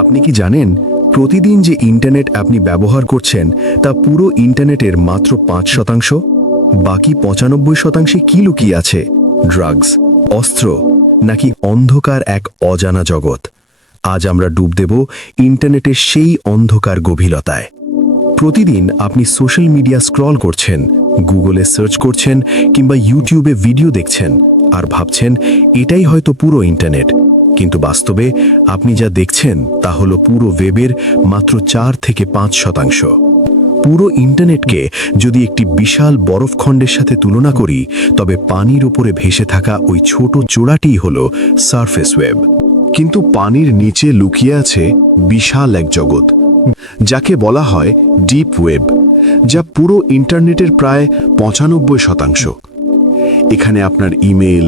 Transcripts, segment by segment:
আপনি কি জানেন প্রতিদিন যে ইন্টারনেট আপনি ব্যবহার করছেন তা পুরো ইন্টারনেটের মাত্র 5%? বাকি 95% কি লুকিয়ে আছে? ড্রাগস, অস্ত্র, নাকি অন্ধকার এক অজানা জগৎ? আজ আমরা ডুব দেব ইন্টারনেটের সেই অন্ধকার গভীরতায়। প্রতিদিন আপনি সোশ্যাল মিডিয়া স্ক্রল করছেন, গুগলে সার্চ করছেন কিংবা ইউটিউবে ভিডিও দেখছেন আর ভাবছেন এটাই হয়তো পুরো ইন্টারনেট। কিন্তু বাস্তবে আপনি যা দেখছেন তা হলো পুরো ওয়েবের মাত্র 4 থেকে 5%। পুরো ইন্টারনেটকে যদি একটি বিশাল বরফখণ্ডের সাথে তুলনা করি, তবে পানির উপরে ভেসে থাকা ওই ছোট চূড়াটিই হলো সারফেস ওয়েব। কিন্তু পানির নিচে লুকিয়ে আছে বিশাল এক জগৎ, যাকে বলা হয় ডিপ ওয়েব, যা পুরো ইন্টারনেটের প্রায় 95%। এখানে আপনার email,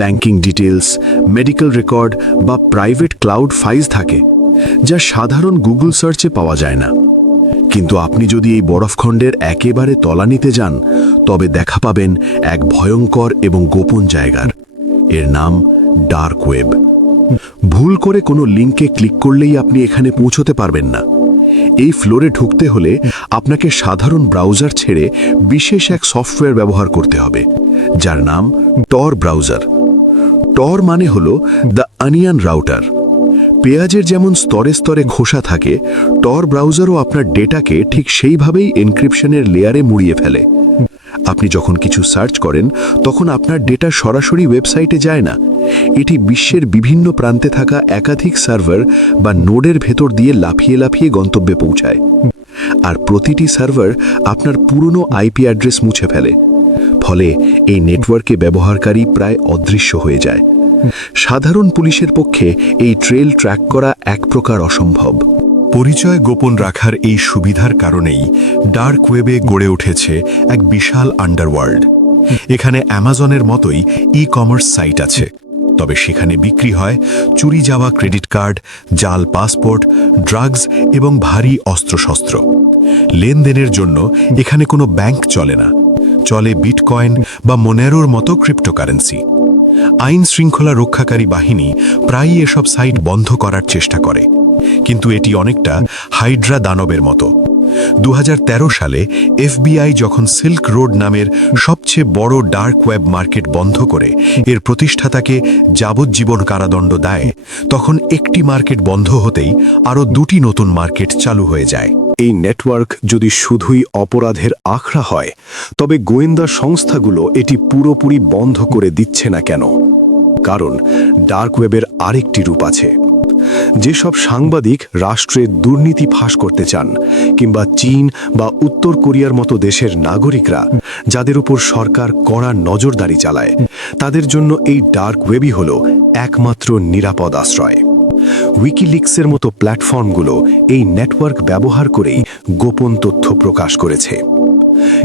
banking details, medical record বা প্রাইভেট ক্লাউড ফাইলস থাকে, যা সাধারণ গুগল সার্চে পাওয়া যায় না। কিন্তু আপনি যদি এই বরফখণ্ডের একেবারে তলানিতে যান, তবে দেখা পাবেন এক ভয়ঙ্কর এবং গোপন জায়গার। এর নাম ডার্ক ওয়েব। ভুল করে কোনো লিঙ্কে ক্লিক করলেই আপনি এখানে পৌঁছতে পারবেন না। এই ফ্লোরে ঢুকতে হলে আপনাকে সাধারণ ব্রাউজার ছেড়ে বিশেষ এক সফটওয়্যার ব্যবহার করতে হবে, যার নাম টর ব্রাউজার। টর মানে হলো দ্য অনিয়ন রাউটার। পেঁয়াজের যেমন স্তরে স্তরে খোসা থাকে, টর ব্রাউজারও আপনার ডেটাকে ঠিক সেইভাবেই এনক্রিপশনের লেয়ারে মুড়িয়ে ফেলে। আপনি যখন কিছু সার্চ করেন, তখন আপনার ডেটা সরাসরি ওয়েবসাইটে যায় না। এটি বিশ্বের বিভিন্ন প্রান্তে থাকা একাধিক সার্ভার বা নোডের ভেতর দিয়ে লাফিয়ে লাফিয়ে গন্তব্যে পৌঁছায়। আর প্রতিটি সার্ভার আপনার পুরনো আইপি অ্যাড্রেস মুছে ফেলে। ফলে এই নেটওয়ার্কে ব্যবহারকারী প্রায় অদৃশ্য হয়ে যায়। সাধারণ পুলিশের পক্ষে এই ট্রেল ট্র্যাক করা এক প্রকার অসম্ভব। পরিচয় গোপন রাখার এই সুবিধার কারণেই ডার্ক ওয়েবে গড়ে উঠেছে এক বিশাল আন্ডারওয়ার্ল্ড। এখানে অ্যামাজনের মতোই ই-কমার্স সাইট আছে, তবে সেখানে বিক্রি হয় চুরি যাওয়া ক্রেডিট কার্ড, জাল পাসপোর্ট, ড্রাগস এবং ভারী অস্ত্রশস্ত্র। লেনদেনের জন্য এখানে কোনো ব্যাংক চলে না, চলে বিটকয়েন বা মোনেরোর মতো ক্রিপ্টোকারেন্সি। আইন শৃঙ্খলা রক্ষাকারী বাহিনী প্রায়ই এসব সাইট বন্ধ করার চেষ্টা করে, কিন্তু এটি অনেকটা হাইড্রা দানবের মতো। 2013 সালে এফবিআই যখন সিল্ক রোড নামের সবচেয়ে বড় ডার্ক ওয়েব মার্কেট বন্ধ করে এর প্রতিষ্ঠাতাকে যাবজ্জীবন কারাদণ্ড দেয়, তখন একটি মার্কেট বন্ধ হতেই আরও 2টি নতুন মার্কেট চালু হয়ে যায়। এই নেটওয়ার্ক যদি শুধুই অপরাধের আখড়া হয়, তবে গোয়েন্দা সংস্থাগুলো এটি পুরোপুরি বন্ধ করে দিচ্ছে না কেন? কারণ ডার্ক ওয়েবের আরেকটি রূপ আছে। যেসব সাংবাদিক রাষ্ট্রের দুর্নীতি ফাঁস করতে চান, কিংবা চীন বা উত্তর কোরিয়ার মতো দেশের নাগরিকরা যাদের উপর সরকার কড়া নজরদারি চালায়, তাদের জন্য এই ডার্ক ওয়েবই হল একমাত্র নিরাপদ আশ্রয়। উইকিলিক্সের মতো প্ল্যাটফর্মগুলো এই নেটওয়ার্ক ব্যবহার করেই গোপন তথ্য প্রকাশ করেছে।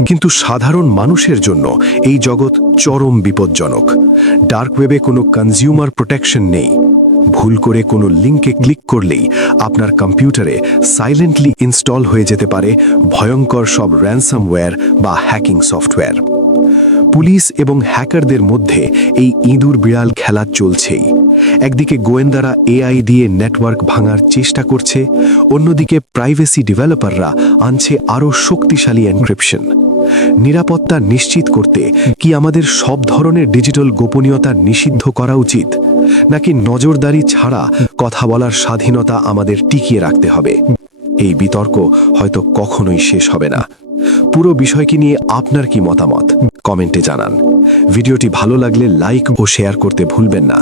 কিন্তু সাধারণ মানুষের জন্য এই জগৎ চরম বিপজ্জনক। ডার্ক ওয়েবে কোনো কনজিউমার প্রোটেকশন নেই। ভুল করে কোনো লিঙ্কে ক্লিক করলেই আপনার কম্পিউটারে সাইলেন্টলি ইনস্টল হয়ে যেতে পারে ভয়ঙ্কর সব র্যানসামওয়্যার বা হ্যাকিং সফটওয়্যার। পুলিশ এবং হ্যাকারদের মধ্যে এই ইঁদুর বিড়াল খেলা চলছেই। একদিকে গোয়েন্দারা এআই দিয়ে নেটওয়ার্ক ভাঙার চেষ্টা করছে, অন্যদিকে প্রাইভেসি ডেভেলপাররা আনছে আরও শক্তিশালী এনক্রিপশন। নিরাপত্তা নিশ্চিত করতে কি আমাদের সব ধরনের ডিজিটাল গোপনীয়তা নিষিদ্ধ করা উচিত, নাকি নজরদারি ছাড়া কথা বলার স্বাধীনতা আমাদের টিকিয়ে রাখতে হবে? এই বিতর্ক হয়তো কখনোই শেষ হবে না। পুরো বিষয়টি নিয়ে আপনার কি মতামত কমেন্টে জানান। ভিডিওটি ভালো লাগলে লাইক ও শেয়ার করতে ভুলবেন না।